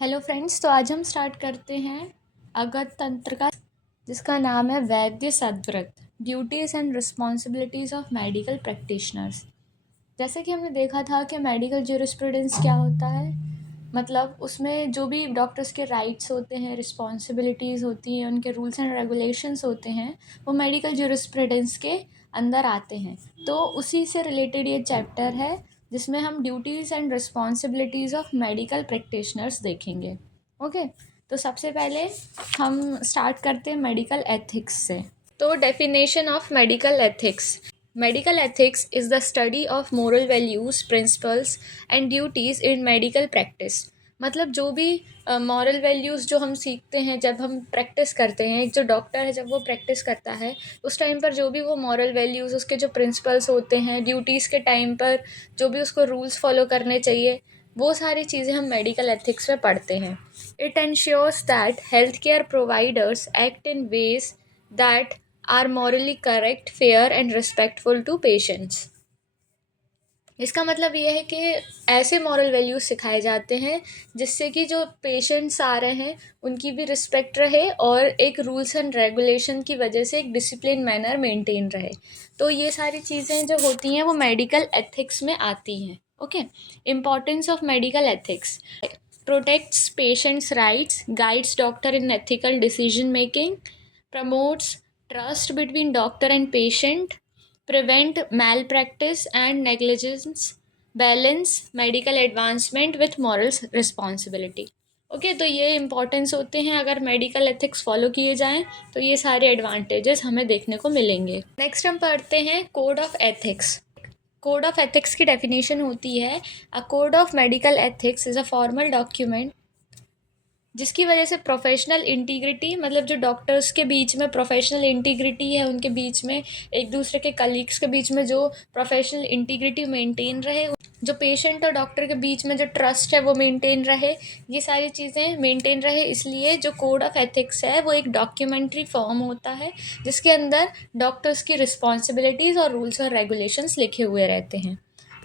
Hello friends, तो आज हम स्टार्ट करते हैं अगत तंत्र का, जिसका नाम है Vaidya Sadvrat, duties and responsibilities of medical practitioners. जैसे कि हमने देखा था कि मेडिकल ज्यूरिस्प्रूडेंस क्या होता है, मतलब उसमें जो भी डॉक्टर्स के राइट्स होते हैं, रिस्पॉन्सिबिलिटीज़ होती हैं, उनके रूल्स एंड रेगुलेशंस होते हैं, वो मेडिकल ज्यूरिस्प्रूडेंस के अंदर आते हैं। तो उसी से रिलेटेड ये चैप्टर है, जिसमें हम duties and responsibilities of medical practitioners देखेंगे। ओके, तो सबसे पहले हम स्टार्ट करते हैं मेडिकल एथिक्स से। तो definition of medical ethics: medical ethics is the study of moral values, principles and duties in medical practice. मतलब जो भी मॉरल वैल्यूज़ जो हम सीखते हैं जब हम प्रैक्टिस करते हैं, एक जो डॉक्टर है जब वो प्रैक्टिस करता है उस टाइम पर जो भी वो मॉरल वैल्यूज़, उसके जो प्रिंसिपल्स होते हैं, ड्यूटीज़ के टाइम पर जो भी उसको रूल्स फॉलो करने चाहिए, वो सारी चीज़ें हम मेडिकल एथिक्स में पढ़ते हैं। It ensures that health care providers act in ways that are morally correct, fair and respectful to patients. इसका मतलब ये है कि ऐसे मॉरल वैल्यूज़ सिखाए जाते हैं जिससे कि जो पेशेंट्स आ रहे हैं उनकी भी रिस्पेक्ट रहे और एक रूल्स एंड रेगुलेशन की वजह से एक डिसिप्लिन मैनर मेंटेन रहे। तो ये सारी चीज़ें जो होती हैं वो मेडिकल एथिक्स में आती हैं। Okay, importance of medical ethics: protects patients rights, guides doctor in ethical decision making, promotes trust between doctor and patient, prevent malpractice and negligence, balance medical advancement with moral responsibility। Okay, तो ये importance होते हैं। अगर medical ethics follow किए जाएं तो ये सारे एडवांटेजेस हमें देखने को मिलेंगे। नेक्स्ट हम पढ़ते हैं code of ethics. Code of ethics की डेफिनेशन होती है: a code of medical ethics is a formal document जिसकी वजह से प्रोफेशनल इंटीग्रिटी, मतलब जो डॉक्टर्स के बीच में प्रोफेशनल इंटीग्रिटी है, उनके बीच में एक दूसरे के कलीग्स के बीच में जो प्रोफेशनल इंटीग्रिटी मेंटेन रहे, जो पेशेंट और डॉक्टर के बीच में जो ट्रस्ट है वो मेंटेन रहे, ये सारी चीज़ें मेंटेन रहे। इसलिए जो कोड ऑफ एथिक्स है वो एक डॉक्यूमेंट्री फॉर्म होता है जिसके अंदर डॉक्टर्स की रिस्पॉन्सिबिलिटीज़ और रूल्स और रेगुलेशंस लिखे हुए रहते हैं।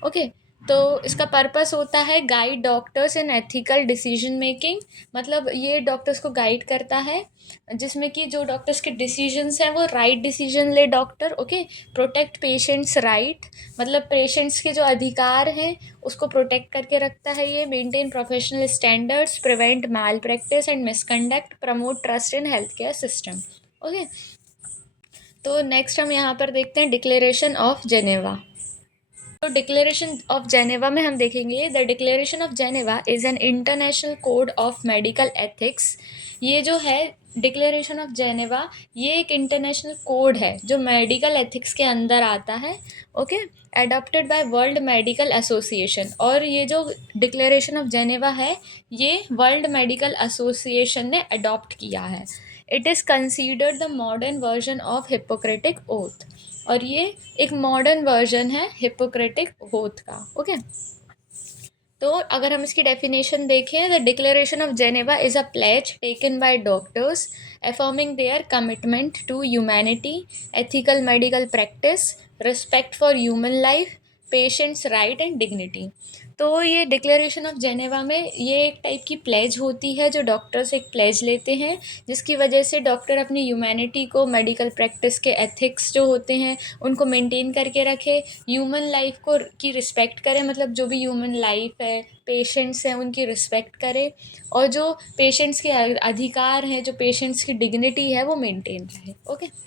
ओके, तो इसका पर्पस होता है guide doctors in ethical decision making, मतलब ये डॉक्टर्स को गाइड करता है जिसमें कि जो डॉक्टर्स के डिसीजंस हैं वो राइट डिसीजन ले doctor. Okay, protect patients right, मतलब पेशेंट्स के जो अधिकार हैं उसको प्रोटेक्ट करके रखता है ये। Maintain professional standards, prevent malpractice and misconduct, promote trust in health care system. Okay, तो नेक्स्ट हम यहाँ पर देखते हैं डिक्लेरेशन ऑफ जेनेवा। तो डिक्लेरेशन ऑफ जेनेवा में हम देखेंगे the declaration of Geneva is an international code of medical ethics. ये जो है डिक्लेरेशन ऑफ जेनेवा, ये एक इंटरनेशनल कोड है जो मेडिकल एथिक्स के अंदर आता है। Okay, adopted by World Medical Association, और ये जो डिक्लेरेशन ऑफ जेनेवा है ये वर्ल्ड मेडिकल एसोसिएशन ने अडॉप्ट किया है। It is considered the modern version of Hippocratic oath, और ये एक मॉडर्न वर्जन है हिपोक्रेटिक ओथ का। ओके, तो अगर हम इसकी डेफिनेशन देखें, the declaration of Geneva is a pledge taken by doctors affirming their commitment to humanity, ethical medical practice, respect for human life, patients' right and dignity। तो ये declaration of Geneva में ये एक टाइप की pledge होती है जो doctors एक प्लेज लेते हैं जिसकी वजह से डॉक्टर अपनी ह्यूमैनिटी को, मेडिकल प्रैक्टिस के एथिक्स जो होते हैं उनको मेंटेन करके रखे, ह्यूमन लाइफ को की रिस्पेक्ट करे, मतलब जो भी ह्यूमन लाइफ है, पेशेंट्स हैं, उनकी रिस्पेक्ट करे, और जो पेशेंट्स के अधिकार हैं, जो पेशेंट्स की डिग्निटी है वो मेंटेन रहे। ओके,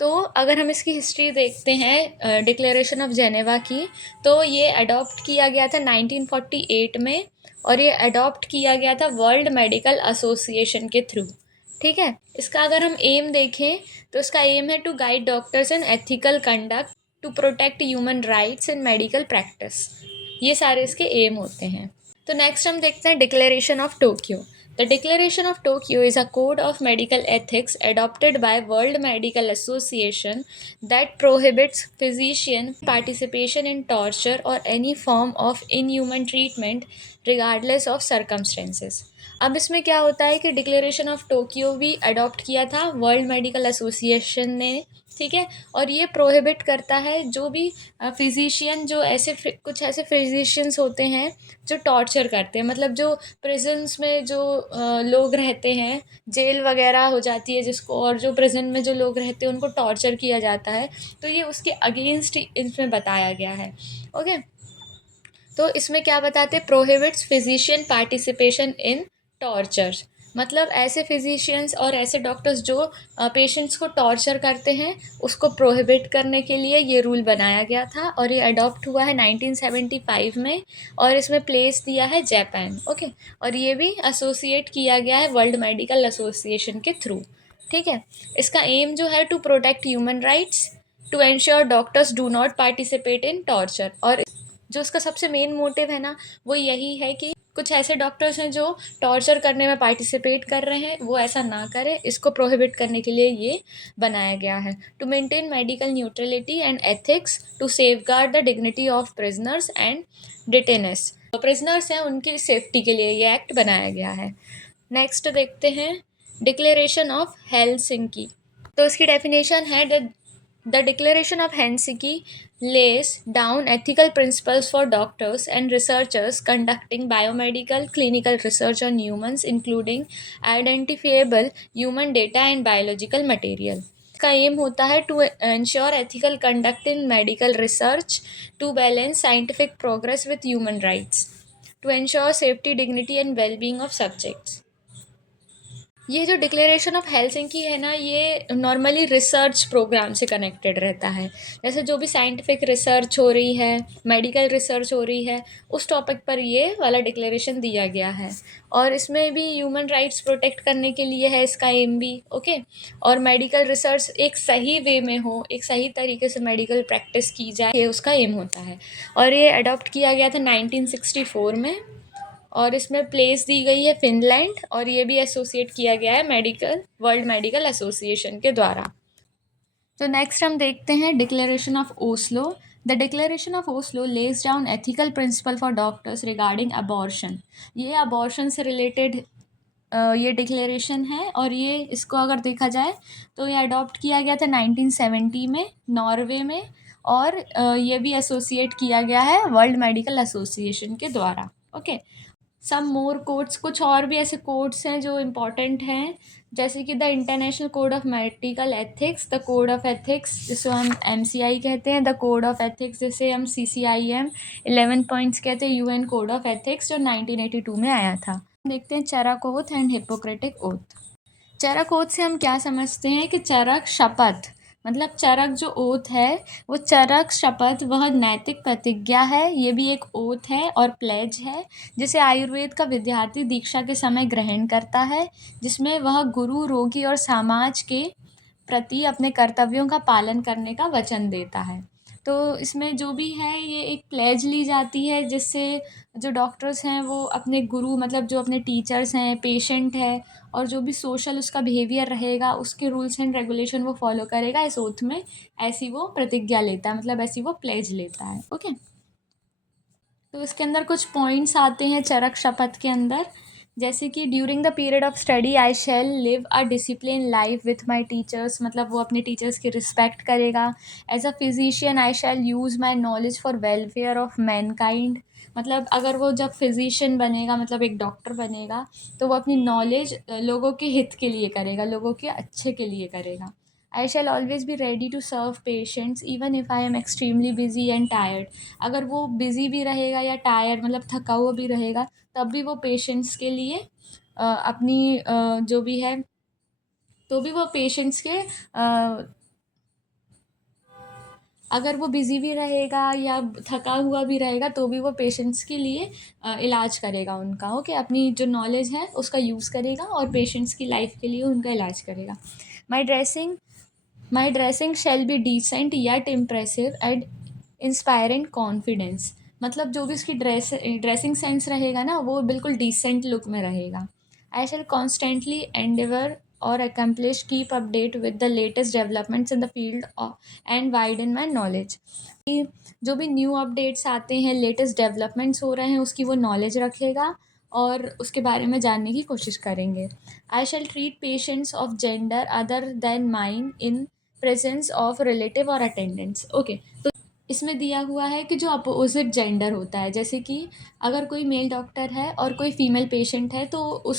तो अगर हम इसकी हिस्ट्री देखते हैं डिक्लेरेशन ऑफ जेनेवा की, तो ये अडॉप्ट किया गया था 1948 में, और ये अडॉप्ट किया गया था वर्ल्ड मेडिकल एसोसिएशन के थ्रू। ठीक है, इसका अगर हम एम देखें तो इसका एम है to guide doctors in ethical conduct, to protect human rights in medical practice. ये सारे इसके एम होते हैं। तो नेक्स्ट हम देखते हैं declaration of Tokyo. The Declaration of Tokyo is a code of medical ethics adopted by World Medical Association that prohibits physician participation in torture or any form of inhuman treatment regardless of circumstances। अब इसमें क्या होता है कि declaration of Tokyo भी adopt किया था world Medical Association ने ठीक है। और ये प्रोहिबिट करता है जो भी फिजिशियन, जो कुछ ऐसे फिजिशियंस होते हैं जो टॉर्चर करते हैं, मतलब जो प्रिजन्स में जो लोग रहते हैं, जेल वगैरह हो जाती है जिसको, और जो प्रिजन में जो लोग रहते हैं उनको टॉर्चर किया जाता है, तो ये उसके अगेंस्ट इसमें बताया गया है। ओके, तो इसमें क्या बताते हैं, prohibits physician participation in torture, मतलब ऐसे फिजिशियंस और ऐसे डॉक्टर्स जो पेशेंट्स को टॉर्चर करते हैं उसको प्रोहिबिट करने के लिए ये रूल बनाया गया था, और ये अडॉप्ट हुआ है 1975 में, और इसमें प्लेस दिया है जापान। ओके, और ये भी एसोसिएट किया गया है वर्ल्ड मेडिकल एसोसिएशन के थ्रू। ठीक है, इसका एम जो है to protect human rights, to ensure doctors do not participate in torture, और जो उसका सबसे मेन मोटिव है ना, वो यही है कि कुछ ऐसे डॉक्टर्स हैं जो टॉर्चर करने में पार्टिसिपेट कर रहे हैं, वो ऐसा ना करें, इसको प्रोहिबिट करने के लिए ये बनाया गया है। To maintain medical neutrality and ethics, to safeguard the dignity of prisoners and detainees, तो प्रिजनर्स हैं उनकी सेफ्टी के लिए ये एक्ट बनाया गया है। नेक्स्ट देखते हैं डिक्लेरेशन ऑफ हेलसिंकी। तो इसकी डेफिनेशन है, the declaration of Helsinki lays down ethical principles for doctors and researchers conducting biomedical clinical research on humans, including identifiable human data and biological material. इसका aim होता है to ensure ethical conduct in medical research, to balance scientific progress with human rights, to ensure safety, dignity and wellbeing of subjects. ये जो declaration of Helsinki है ना, ये normally research program से connected रहता है, जैसे जो भी साइंटिफिक रिसर्च हो रही है, मेडिकल रिसर्च हो रही है, उस टॉपिक पर ये वाला डिक्लेरेशन दिया गया है, और इसमें भी ह्यूमन राइट्स प्रोटेक्ट करने के लिए है इसका एम भी। ओके, और मेडिकल रिसर्च एक सही वे में हो, एक सही तरीके से मेडिकल प्रैक्टिस की जाए, ये उसका एम होता है। और ये अडॉप्ट किया गया था 1964 में, और इसमें प्लेस दी गई है फिनलैंड, और ये भी एसोसिएट किया गया है वर्ल्ड मेडिकल एसोसिएशन के द्वारा। तो नेक्स्ट हम देखते हैं declaration of Oslo. The declaration of Oslo lays down ethical principle for doctors regarding abortion. ये अबॉर्शन से रिलेटेड ये डिक्लेरेशन है, और ये इसको अगर देखा जाए तो ये अडॉप्ट किया गया था 1970 में नॉर्वे में, और ये भी एसोसिएट किया गया है वर्ल्ड मेडिकल एसोसिएशन के द्वारा। ओके, सम मोर कोड्स, कुछ और भी ऐसे कोड्स हैं जो इम्पॉर्टेंट हैं, जैसे कि the international code of medical ethics, the code of ethics जिसको हम MCI कहते हैं, द कोड ऑफ एथिक्स जिसे हम CCIM 11 पॉइंट्स कहते हैं, UN कोड ऑफ एथिक्स जो 1982 में आया था। देखते हैं Charak oath and Hippocratic oath. Charak oath से हम क्या समझते हैं कि चरक शपथ, मतलब चरक जो ओथ है वो चरक शपथ, वह नैतिक प्रतिज्ञा है, ये भी एक ओथ है और प्लेज है, जिसे आयुर्वेद का विद्यार्थी दीक्षा के समय ग्रहण करता है, जिसमें वह गुरु, रोगी और समाज के प्रति अपने कर्तव्यों का पालन करने का वचन देता है। तो इसमें जो भी है ये एक प्लेज ली जाती है, जिससे जो डॉक्टर्स हैं वो अपने गुरु, मतलब जो अपने टीचर्स हैं, पेशेंट है, और जो भी सोशल उसका बिहेवियर रहेगा, उसके रूल्स एंड रेगुलेशन वो फॉलो करेगा इस ओथ में, ऐसी वो प्रतिज्ञा लेता है, मतलब ऐसी वो प्लेज लेता है। ओके, तो इसके अंदर कुछ पॉइंट्स आते हैं चरक शपथ के अंदर, जैसे कि during the period of study I shall live a discipline life with my teachers, मतलब वो अपने टीचर्स की रिस्पेक्ट करेगा। As a physician I shall use my knowledge for welfare of mankind, मतलब अगर वो जब फिजिशियन बनेगा, मतलब एक डॉक्टर बनेगा, तो वो अपनी नॉलेज लोगों के हित के लिए करेगा, लोगों के अच्छे के लिए करेगा। I shall always be ready to serve patients even if I am extremely busy and tired, अगर वो बिज़ी भी रहेगा या टायर्ड, मतलब थका हुआ भी रहेगा, तब भी वो पेशेंट्स के लिए अपनी जो भी है, तो भी वो पेशेंट्स के अगर वो बिज़ी भी रहेगा या थका हुआ भी रहेगा, तो भी वो पेशेंट्स के लिए इलाज करेगा उनका। ओके, अपनी जो नॉलेज है उसका यूज़ करेगा और पेशेंट्स की लाइफ के लिए उनका इलाज करेगा। My dressing shall be decent yet impressive and inspiring confidence, मतलब जो भी उसकी ड्रेसिंग सेंस रहेगा ना, वो बिल्कुल डिसेंट लुक में रहेगा। आई शैल कॉन्स्टेंटली एंडेवर और accomplish keep update with the latest developments in the field and widen my knowledge, जो भी न्यू अपडेट्स आते हैं, लेटेस्ट डेवलपमेंट्स हो रहे हैं, उसकी वो नॉलेज रखेगा और उसके बारे में जानने की कोशिश करेंगे। I shall treat patients of gender other than mine in presence of relative और अटेंडेंट्स। ओके, तो इसमें दिया हुआ है कि जो अपोजिट जेंडर होता है, जैसे कि अगर कोई मेल डॉक्टर है और कोई फीमेल पेशेंट है, तो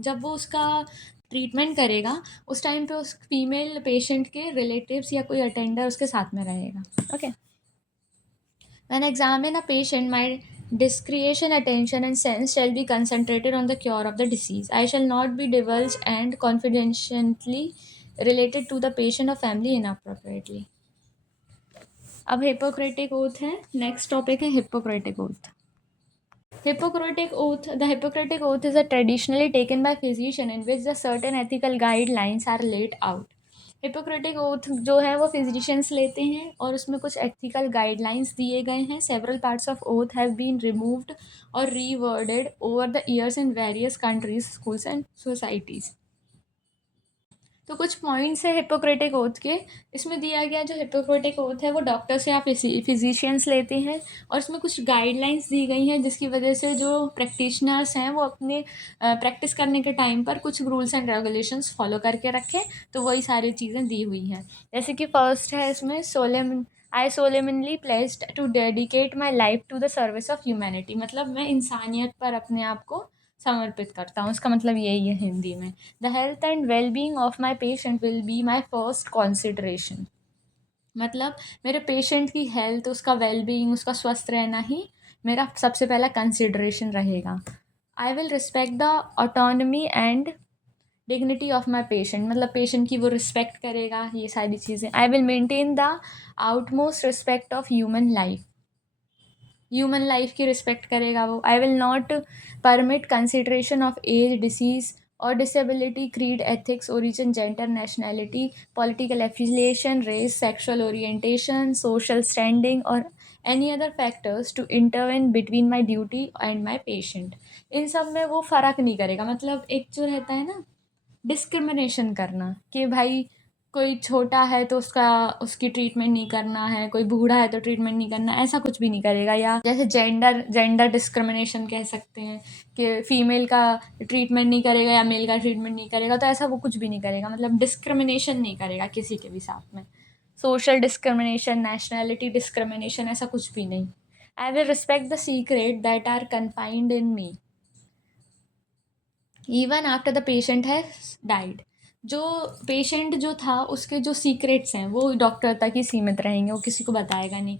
जब वो उसका ट्रीटमेंट करेगा, उस टाइम पे उस फीमेल पेशेंट के रिलेटिव्स या कोई अटेंडर उसके साथ में रहेगा। Okay, when examine a patient, my discretion, attention, and sense shall be concentrated on the cure of the disease. I shall not be divulged and confidentially related to the patient or family inappropriately. अब Hippocratic oath है, next topic है Hippocratic oath. Hippocratic oath. The Hippocratic oath is a traditionally taken by physician in which the certain ethical guidelines are laid out. Hippocratic oath जो है वो physicians लेते हैं और उसमें कुछ एथिकल गाइडलाइंस दिए गए हैं। Several parts of oath have been removed और reworded over the years in various countries, schools and societies. तो कुछ पॉइंट्स है हिपोक्रेटिक ओथ के। इसमें दिया गया जो हिपोक्रेटिक ओथ है वो डॉक्टर्स या फिजिशियंस लेते हैं और इसमें कुछ गाइडलाइंस दी गई हैं जिसकी वजह से जो प्रैक्टिशनर्स हैं वो अपने प्रैक्टिस करने के टाइम पर कुछ रूल्स एंड रेगुलेशंस फॉलो करके रखें। तो वही सारी चीज़ें दी हुई हैं, जैसे कि फर्स्ट है इसमें I solemnly placed to dedicate my life to the service of humanity. मतलब मैं इंसानियत पर अपने आप को समर्पित करता हूँ, इसका मतलब यही है हिंदी में। The health and well being of my patient will be my first consideration. मतलब मेरे पेशेंट की हेल्थ, उसका वेल बींग, उसका स्वस्थ रहना ही मेरा सबसे पहला कंसिडरेशन रहेगा। I will respect the autonomy and dignity of my patient. मतलब पेशेंट की वो रिस्पेक्ट करेगा, ये सारी चीज़ें। I will maintain the outmost respect of human life की रिस्पेक्ट करेगा वो। I will not permit consideration of age, disease और disability, creed, ethics, origin, gender, nationality, political affiliation, race, sexual orientation, social standing और any other factors to intervene between my duty and my patient. इन सब में वो फ़र्क नहीं करेगा। मतलब एक जो रहता है ना डिस्क्रिमिनेशन करना कि भाई कोई छोटा है तो उसकी ट्रीटमेंट नहीं करना है, कोई बूढ़ा है तो ट्रीटमेंट नहीं करना, ऐसा कुछ भी नहीं करेगा। या जैसे जेंडर डिस्क्रिमिनेशन कह सकते हैं कि फ़ीमेल का ट्रीटमेंट नहीं करेगा या मेल का ट्रीटमेंट नहीं करेगा, तो ऐसा वो कुछ भी नहीं करेगा। मतलब डिस्क्रिमिनेशन नहीं करेगा किसी के भी साथ में। सोशल डिस्क्रिमिनेशन, नेशनैलिटी डिस्क्रिमिनेशन, ऐसा कुछ भी नहीं। I will respect the secret that are confined in me even after the patient has died. जो पेशेंट जो था उसके जो सीक्रेट्स हैं वो डॉक्टर तक ही सीमित रहेंगे, वो किसी को बताएगा नहीं।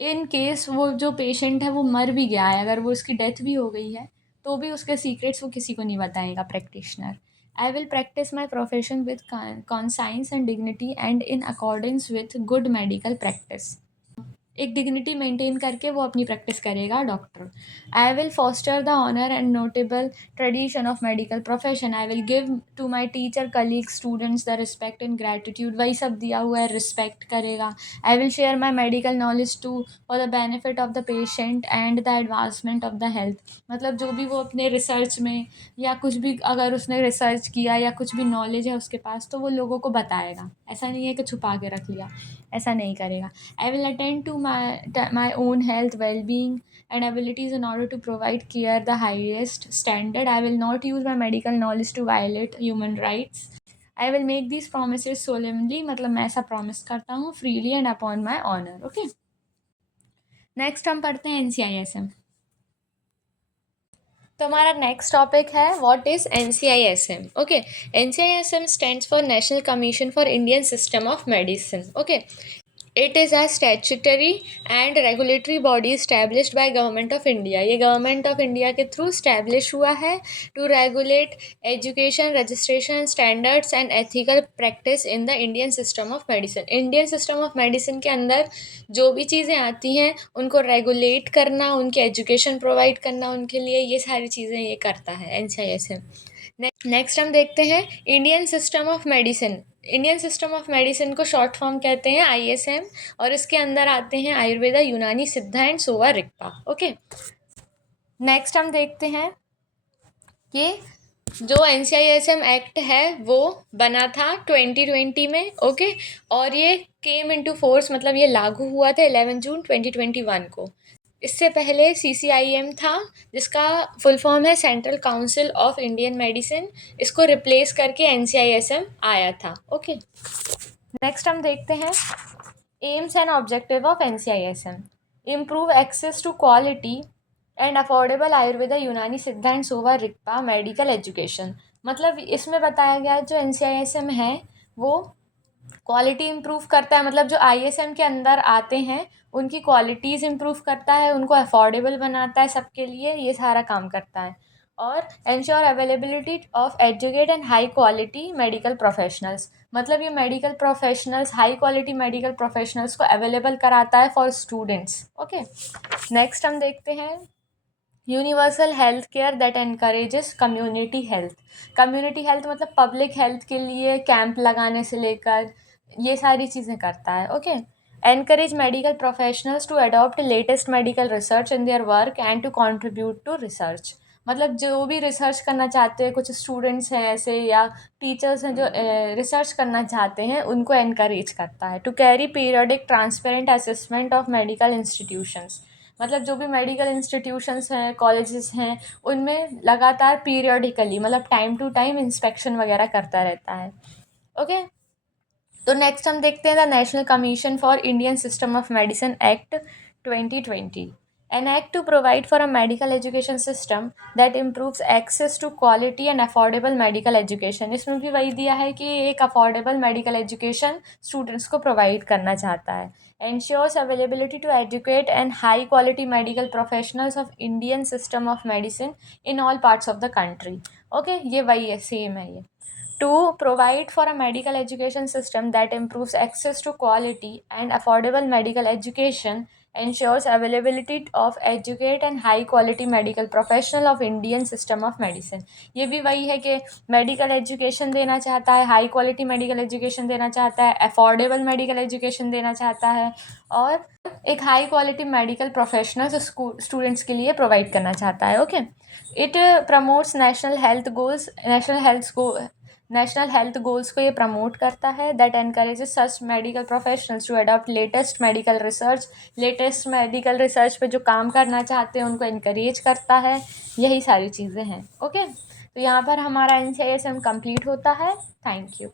इन केस वो जो पेशेंट है वो मर भी गया है, अगर वो उसकी डेथ भी हो गई है, तो भी उसके सीक्रेट्स वो किसी को नहीं बताएगा practitioner. I will practise my profession with conscience and dignity and in accordance with good medical practice. एक डिग्निटी मेंटेन करके वो अपनी प्रैक्टिस करेगा doctor. I will foster the honour and notable tradition of medical profession. I will give to my teacher, colleague, students the respect and gratitude. वही सब दिया हुआ है, रिस्पेक्ट करेगा। I will share my medical knowledge to for the benefit of the patient and the advancement of the health. मतलब जो भी वो अपने रिसर्च में या कुछ भी अगर उसने रिसर्च किया या कुछ भी नॉलेज है उसके पास, तो वो लोगों को बताएगा। ऐसा नहीं है कि छुपा के रख लिया, ऐसा नहीं करेगा। I will attend to my own health, well-being, and abilities in order to provide care the highest standard. I will not use my medical knowledge to violate human rights. I will make these promises solemnly. मतलब मैं ऐसा promise करता हूँ freely and upon my honor. Okay. Next हम पढ़ते हैं NCISM। तो हमारा नेक्स्ट टॉपिक है what is NCISM। Okay, NCISM stands for National Commission for Indian system of Medicine. Okay, it is a statutory and regulatory body established by government of India. ये government of India के through establish हुआ है to regulate education, registration, standards and ethical practice in the Indian system of medicine. Indian system of medicine के अंदर जो भी चीज़ें आती हैं उनको रेगुलेट करना, उनके एजुकेशन प्रोवाइड करना उनके लिए, ये सारी चीज़ें ये करता है NCISM। नेक्स्ट हम देखते हैं Indian system of medicine. Indian system of medicine को शॉर्ट फॉर्म कहते हैं ISM, और इसके अंदर आते हैं Ayurveda, Unani, Siddha and Sowa Rigpa. Okay, next हम देखते हैं कि जो NCISM एक्ट है वो बना था 2020 में। ओके, और ये केम इनटू फोर्स, मतलब ये लागू हुआ था 11 जून 2021 को। इससे पहले CCIM था जिसका फुल फॉर्म है Central Council of Indian Medicine. इसको रिप्लेस करके NCISM आया था। ओके, नेक्स्ट हम देखते हैं aims and objective of NCISM. Improve access to quality and affordable Ayurveda Unani Siddha and Sowa Rigpa medical education. मतलब इसमें बताया गया जो NCISM है वो क्वालिटी इम्प्रूव करता है, मतलब जो ISM के अंदर आते हैं उनकी क्वालिटीज़ इम्प्रूव करता है, उनको अफोर्डेबल बनाता है सबके लिए, ये सारा काम करता है. और ensure availability of educate and high quality medical professionals. मतलब ये medical professionals, high quality medical professionals को अवेलेबल कराता है फॉर स्टूडेंट्स. ओके, नेक्स्ट हम देखते हैं universal health care that encourages community health. Community health मतलब पब्लिक हेल्थ के लिए कैंप लगाने से लेकर ये सारी चीज़ें करता है. Okay, encourage medical professionals to adopt latest medical research in their work and to contribute to research. मतलब जो भी रिसर्च करना चाहते हैं, कुछ स्टूडेंट्स हैं ऐसे या टीचर्स हैं जो रिसर्च करना चाहते हैं, उनको एनकरेज करता है. To carry periodic transparent assessment of medical institutions. मतलब जो भी मेडिकल इंस्टीट्यूशंस हैं, कॉलेजेस हैं, उनमें लगातार पीरियडिकली मतलब टाइम टू टाइम इंस्पेक्शन वगैरह करता रहता है. ओके, तो नेक्स्ट हम देखते हैं the National Commission for Indian system of Medicine Act 2020. An act to provide for a medical education system that improves access to quality and affordable medical education. इसमें भी वही दिया है कि एक अफोर्डेबल मेडिकल एजुकेशन स्टूडेंट्स को provide करना चाहता है. ensures availability to educate and high quality medical professionals of Indian system of medicine in all parts of the country. Okay, ये वही है, सेम है ये. To provide for a medical education system that improves access to quality and affordable medical education, ensures availability of educate and high quality medical professional of Indian system of medicine. ये भी वही है कि medical education देना चाहता है, high quality medical education देना चाहता है, अफोर्डेबल मेडिकल एजुकेशन देना चाहता है और एक high quality medical professional students के लिए प्रोवाइड करना चाहता है. Okay, it promotes national health goals को ये प्रमोट करता है. That encourages such medical professionals to adopt latest medical research पे जो काम करना चाहते हैं उनको इनकरेज करता है. यही सारी चीज़ें हैं. ओके, तो यहाँ पर हमारा NCISM कंप्लीट होता है. Thank you.